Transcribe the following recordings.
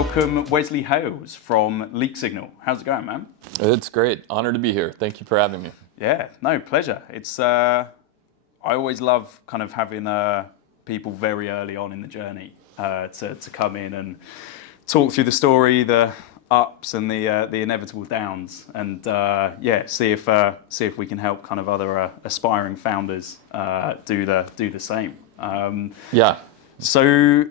welcome Wesley Hales from LeakSignal. How's it going, man? It's great. Honored to be here. Thank you for having me. Yeah, no, pleasure. It's I always love kind of having people very early on in the journey to come in and talk through the story, the ups and the inevitable downs, and see if we can help kind of other aspiring founders do the same. So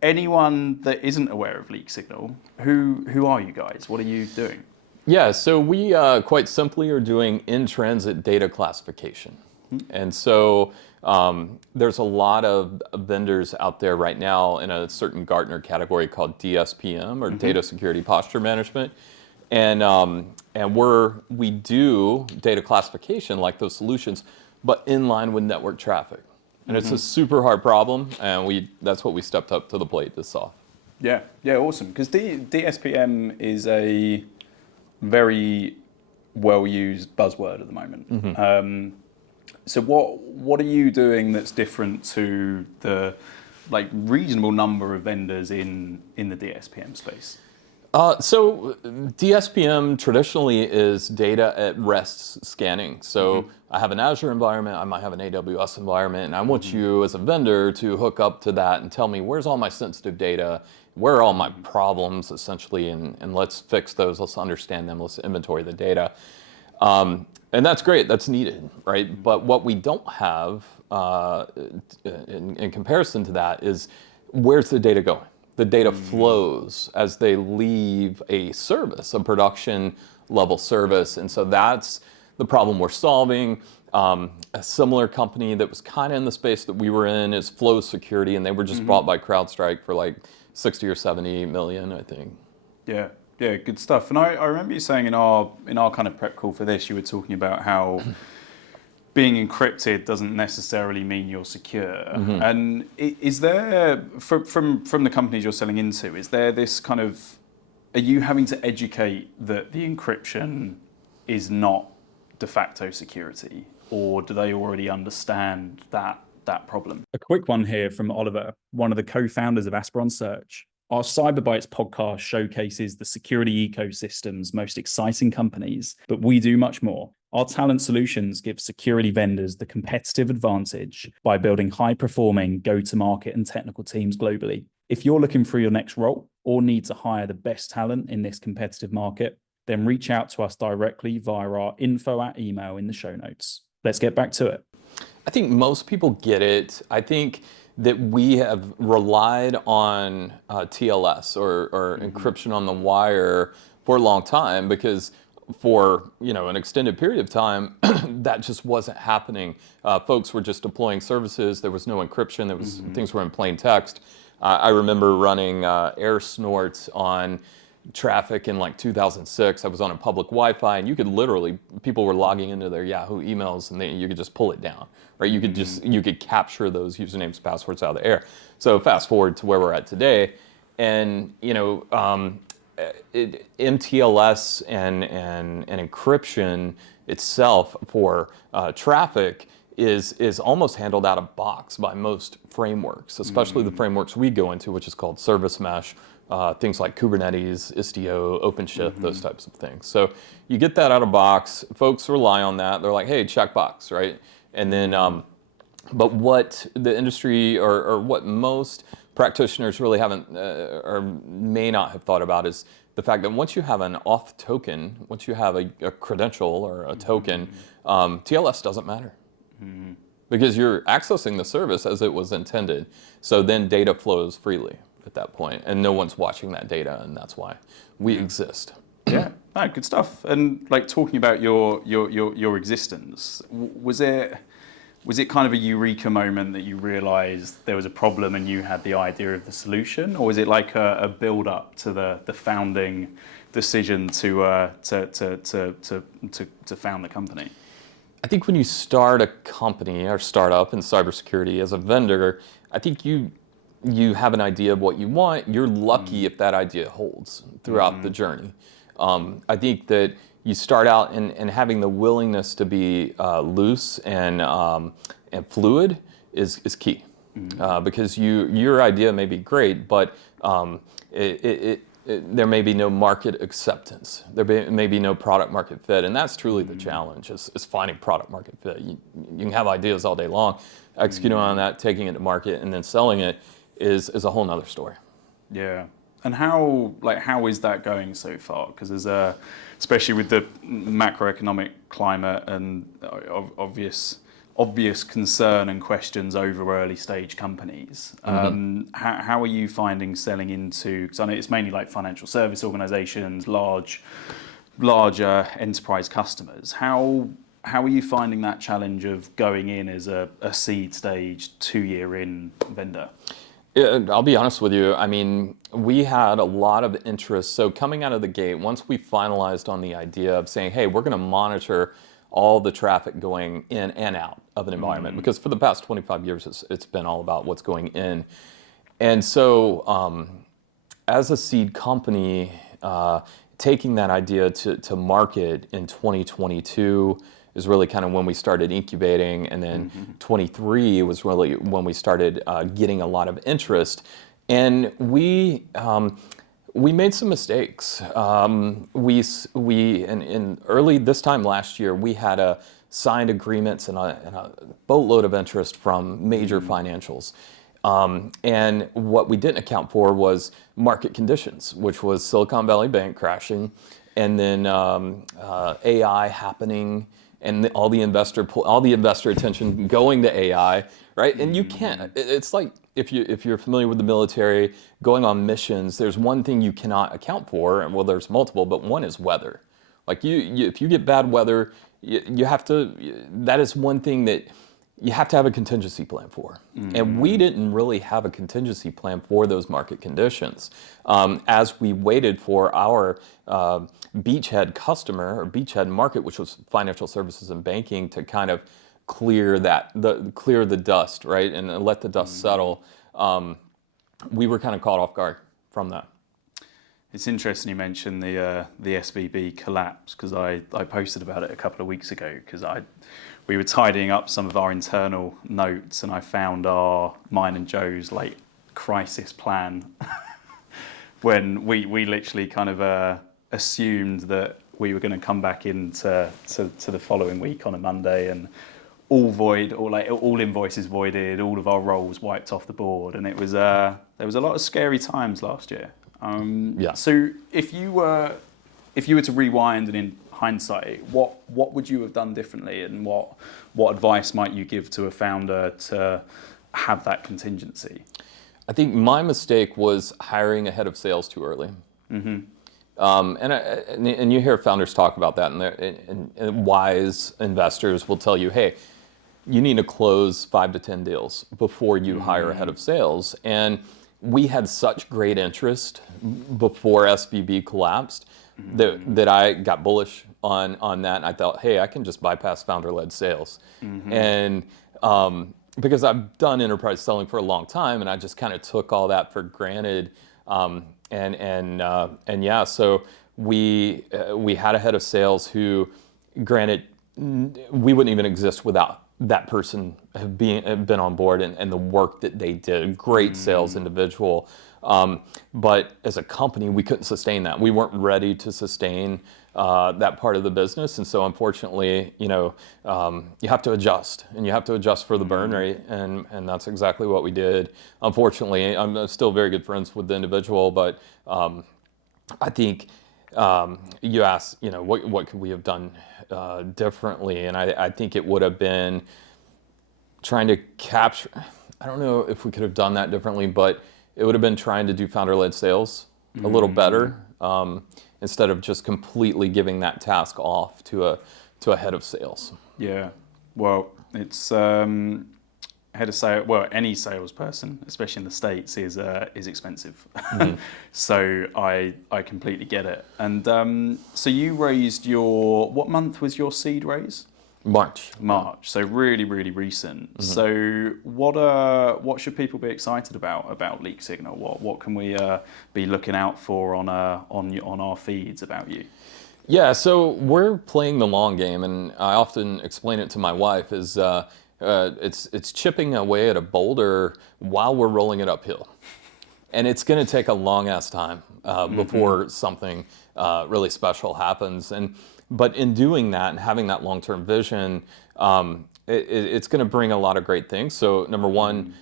anyone that isn't aware of LeakSignal, who are you guys? What are you doing? Yeah, so we quite simply are doing in-transit data classification. And so there's a lot of vendors out there right now in a certain Gartner category called DSPM, or Data Security Posture Management. And we do data classification like those solutions, but in line with network traffic. And it's a super hard problem, and that's what we stepped up to the plate to solve. Yeah, awesome. Because DSPM is a very well-used buzzword at the moment. So what are you doing that's different to the reasonable number of vendors in the DSPM space? So DSPM traditionally is data at rest scanning. So I have an Azure environment, I might have an AWS environment, and I want you as a vendor to hook up to that and tell me where's all my sensitive data, where are all my problems essentially, and let's fix those, let's understand them, let's inventory the data. And that's great, that's needed, right? But what we don't have in comparison to that is where's the data going? The data flows as they leave a service, a production level service. And so that's the problem we're solving. A similar company that was kind of in the space that we were in is Flow Security, and they were just bought by CrowdStrike for like 60 or 70 million, I think. Yeah, good stuff. And I remember you saying in our kind of prep call for this, you were talking about how being encrypted doesn't necessarily mean you're secure. And is there, from the companies you're selling into, is there this kind of, are you having to educate that the encryption is not de facto security, or do they already understand that problem? A quick one here from Oliver, one of the co-founders of Asperon Search. Our CyberBytes podcast showcases the security ecosystem's most exciting companies, but we do much more. Our talent solutions give security vendors the competitive advantage by building high-performing go-to-market and technical teams globally. If you're looking for your next role or need to hire the best talent in this competitive market, then reach out to us directly via our info@email in the show notes. Let's get back to it. I think most people get it. I think that we have relied on TLS or encryption on the wire for a long time, because for an extended period of time, that just wasn't happening. Folks were just deploying services. There was no encryption. There was things were in plain text. I remember running air snorts on traffic in like 2006. I was on a public Wi-Fi, and you could literally, people were logging into their Yahoo emails, and you could just pull it down, right? You could capture those usernames, passwords out of the air. So fast forward to where we're at today, and MTLS and encryption itself for traffic is almost handled out of box by most frameworks, especially the frameworks we go into, which is called service mesh, things like Kubernetes, Istio, OpenShift, those types of things. So you get that out of box, folks rely on that. They're like, hey, checkbox, right? And then, but what the industry or what most practitioners really haven't or may not have thought about is the fact that once you have an auth token, once you have a credential or a token, TLS doesn't matter. Because you're accessing the service as it was intended. So then data flows freely at that point, and no one's watching that data, and that's why we exist. Yeah, good stuff. And like talking about your existence, was it kind of a eureka moment that you realized there was a problem and you had the idea of the solution, or was it like a build up to the founding decision to found the company? I think when you start a company or startup in cybersecurity as a vendor, I think you have an idea of what you want. You're lucky if that idea holds throughout the journey. I think that you start out and having the willingness to be loose and fluid is key, because your idea may be great, but there may be no market acceptance. May be no product market fit, and that's truly the challenge is finding product market fit. You can have ideas all day long, executing on that, taking it to market, and then selling it is a whole nother story. Yeah. And how is that going so far? Because there's especially with the macroeconomic climate and obvious concern and questions over early stage companies. How are you finding selling into, because I know it's mainly like financial service organizations, larger enterprise customers. How are you finding that challenge of going in as a seed stage 2-year in vendor? Yeah, I'll be honest with you. I mean, we had a lot of interest. So coming out of the gate, once we finalized on the idea of saying, hey, we're going to monitor all the traffic going in and out of an environment, because for the past 25 years, it's been all about what's going in. And so as a seed company, taking that idea to market in 2022 is really kind of when we started incubating, and then 23 was really when we started getting a lot of interest. And we made some mistakes. In early this time last year, we had signed agreements and a boatload of interest from major financials. And what we didn't account for was market conditions, which was Silicon Valley Bank crashing, and then AI happening, and all the investor attention going to AI, right? And you can't. It's like if you're familiar with the military, going on missions, there's one thing you cannot account for, and well, there's multiple, but one is weather. Like if you get bad weather, you have to. That is one thing that you have to have a contingency plan for. And we didn't really have a contingency plan for those market conditions. As we waited for our beachhead customer or beachhead market, which was financial services and banking, to kind of clear the dust, right, and let the dust settle, we were kind of caught off guard from that. It's interesting you mentioned the SVB collapse, because I posted about it a couple of weeks ago, because we were tidying up some of our internal notes, and I found mine and Joe's like crisis plan when we literally kind of assumed that we were going to come back into the following week on a Monday, and all invoices voided, all of our roles wiped off the board, and there was a lot of scary times last year. So if you were to rewind and in hindsight, what would you have done differently, and what advice might you give to a founder to have that contingency? I think my mistake was hiring a head of sales too early. And you hear founders talk about that, and wise investors will tell you, hey, you need to close 5 to 10 deals before you hire a head of sales. And we had such great interest before SVB collapsed that I got bullish on that, and I thought, hey, I can just bypass founder-led sales. And because I've done enterprise selling for a long time, and I just kind of took all that for granted. So we had a head of sales who, granted, we wouldn't even exist without that person have been on board and the work that they did. Great sales individual. But as a company, we couldn't sustain that. We weren't ready to sustain that part of the business. And so unfortunately, you have to adjust, and you have to adjust for the burn rate. And that's exactly what we did. Unfortunately, I'm still very good friends with the individual, but I think you asked, what could we have done differently? And I think it would have been trying to capture, I don't know if we could have done that differently, but it would have been trying to do founder-led sales a little better, instead of just completely giving that task off to a head of sales. Yeah, well, it's head of sales. Well, any salesperson, especially in the States, is expensive. So I completely get it. And so you raised what month was your seed raise? March. So really, really recent. So what should people be excited about LeakSignal? What can we be looking out for on our feeds about you? Yeah, so we're playing the long game, and I often explain it to my wife is it's chipping away at a boulder while we're rolling it uphill. And it's going to take a long ass time before something really special happens. But in doing that and having that long-term vision, it's going to bring a lot of great things. So number one,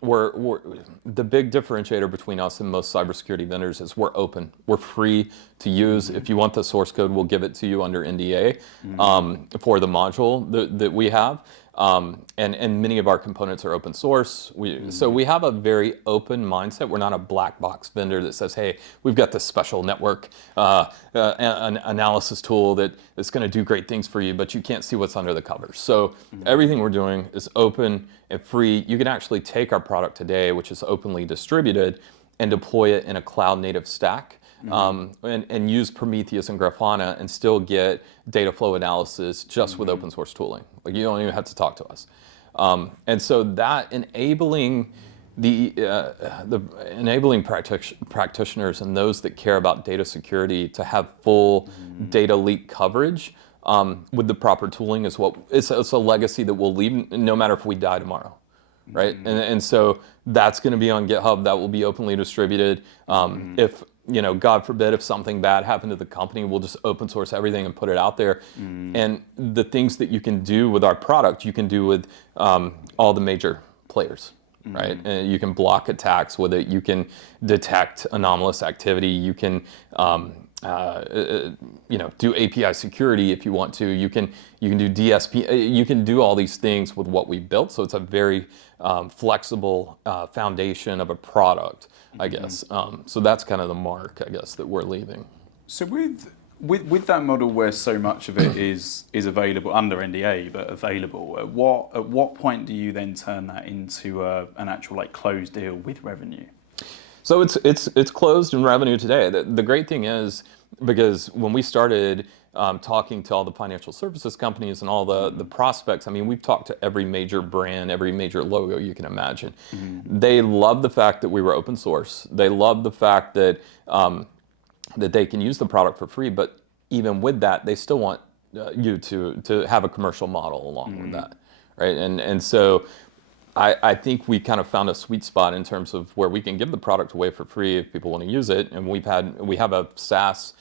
we're the big differentiator between us and most cybersecurity vendors is we're open. We're free to use. If you want the source code, we'll give it to you under NDA for the module that we have. And many of our components are open source. So we have a very open mindset. We're not a black box vendor that says, hey, we've got this special network an analysis tool that is going to do great things for you, but you can't see what's under the covers. So everything we're doing is open and free. You can actually take our product today, which is openly distributed, and deploy it in a cloud native stack. And use Prometheus and Grafana and still get data flow analysis just with open source tooling. Like you don't even have to talk to us. And so that enabling the enabling practitioners and those that care about data security to have full data leak coverage with the proper tooling is what it's a legacy that we'll leave no matter if we die tomorrow. Right, and so that's going to be on GitHub. That will be openly distributed. If God forbid, if something bad happened to the company, we'll just open source everything and put it out there. And the things that you can do with our product, you can do with all the major players, right? And you can block attacks with it. You can detect anomalous activity. You can do API security if you want to. You can do DSP. You can do all these things with what we built. So it's a very flexible foundation of a product, I guess. So that's kind of the mark, I guess, that we're leaving. So with that model where so much of it is available under NDA but available, at what point do you then turn that into an actual like closed deal with revenue? So it's closed in revenue today. The great thing is, because when we started talking to all the financial services companies and all the prospects, I mean, we've talked to every major brand, every major logo you can imagine. They love the fact that we were open source. They love the fact that that they can use the product for free, but even with that, they still want you to have a commercial model along with that, right? And so I think we kind of found a sweet spot in terms of where we can give the product away for free if people want to use it. And we have a SaaS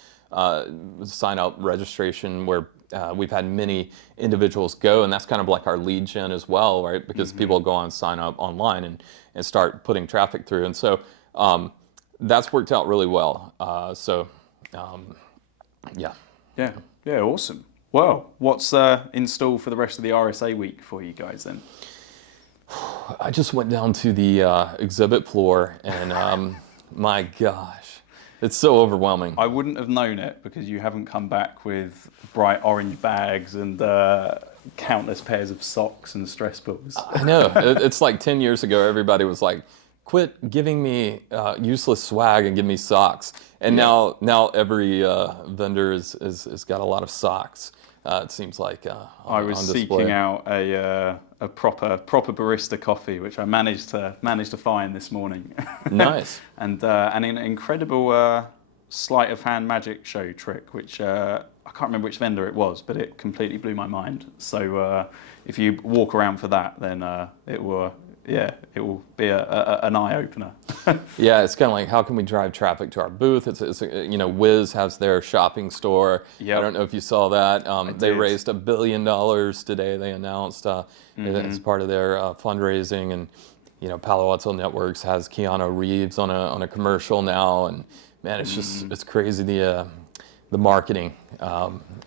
sign up registration where we've had many individuals go, and that's kind of like our lead gen as well, right? Because people go on, sign up online and start putting traffic through. And so that's worked out really well. Yeah, awesome. Well, what's in store for the rest of the RSA week for you guys then? I just went down to the exhibit floor and my gosh, it's so overwhelming. I wouldn't have known it because you haven't come back with bright orange bags and countless pairs of socks and stress balls. I know. It's like 10 years ago, everybody was like, quit giving me useless swag and give me socks. And now every vendor has got a lot of socks. It seems like I was seeking out a proper barista coffee, which I managed to find this morning. Nice. and an incredible sleight of hand magic show trick, which I can't remember which vendor it was, but it completely blew my mind. So if you walk around for that, then it will be an eye opener. Yeah, it's kind of like, how can we drive traffic to our booth? It's Wiz has their shopping store. Yep. I don't know if you saw that. They raised $1 billion today. They announced as part of their fundraising, and Palo Alto Networks has Keanu Reeves on a commercial now, and man, it's just it's crazy the marketing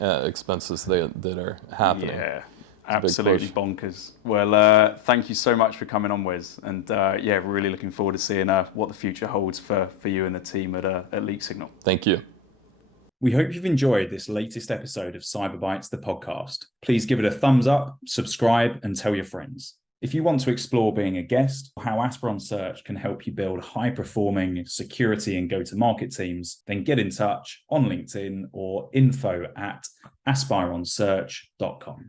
expenses that are happening. Yeah. Absolutely bonkers. Well, thank you so much for coming on, Wes. And we're really looking forward to seeing what the future holds for you and the team at LeakSignal. Thank you. We hope you've enjoyed this latest episode of CyberBytes, the podcast. Please give it a thumbs up, subscribe, and tell your friends. If you want to explore being a guest or how Aspiron Search can help you build high-performing security and go-to-market teams, then get in touch on LinkedIn or info@aspironsearch.com.